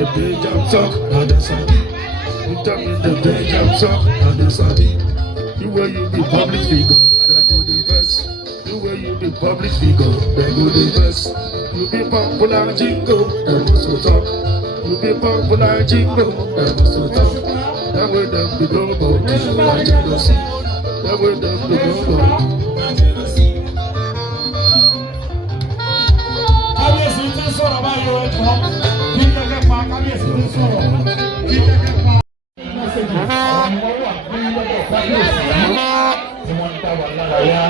the day jumps up, now that's a beat. You tell me the day jumps up, now that's a beat. The way you be public figure, that go the best. The way you be public figure, that go the best. You be popular jingle, that go so top. You be popular jingle, that go so top. That way them be go about you, I jealousy. That way them be go about you. Sọ̀rọ̀ báyìí ó ẹ̀kọ́ kí kẹ́kẹ́ pa kábíyèsí tó sọ̀rọ̀ kí kẹ́kẹ́ pa. Mẹ́sẹ̀gì àwọn ọmọ wà ní lọ́dọ̀ kábíyèsí tí wọ́n ń dá wà lára yá.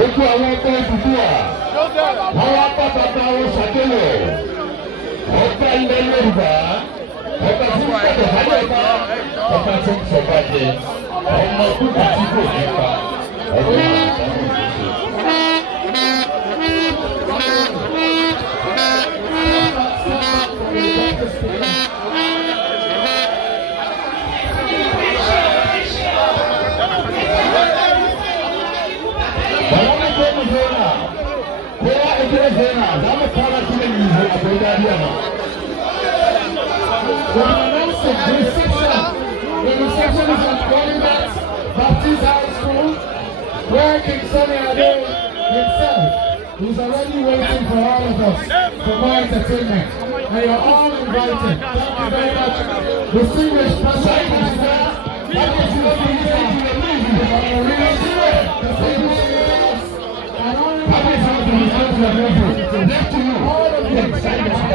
Ojú àwọn ọkọ̀ ìdúdúwà, wọ́n wá pàtàkì àwọn ṣàkélò, ọba ilẹ̀ Yorùbá, ọba tí ń kọ̀dọ̀ hálẹ̀ ọba, ọba tí ń sọ̀bà jẹ, ọmọ kúkà tí kò ní pa, ọdún àtàwọn òṣìṣẹ́. The reception is at Olivet Baptist High School, where King Sunny Ade himself is already waiting for all of us for more entertainment. And you're all invited. Thank you very much. Distinguished persons there. That is your all of you.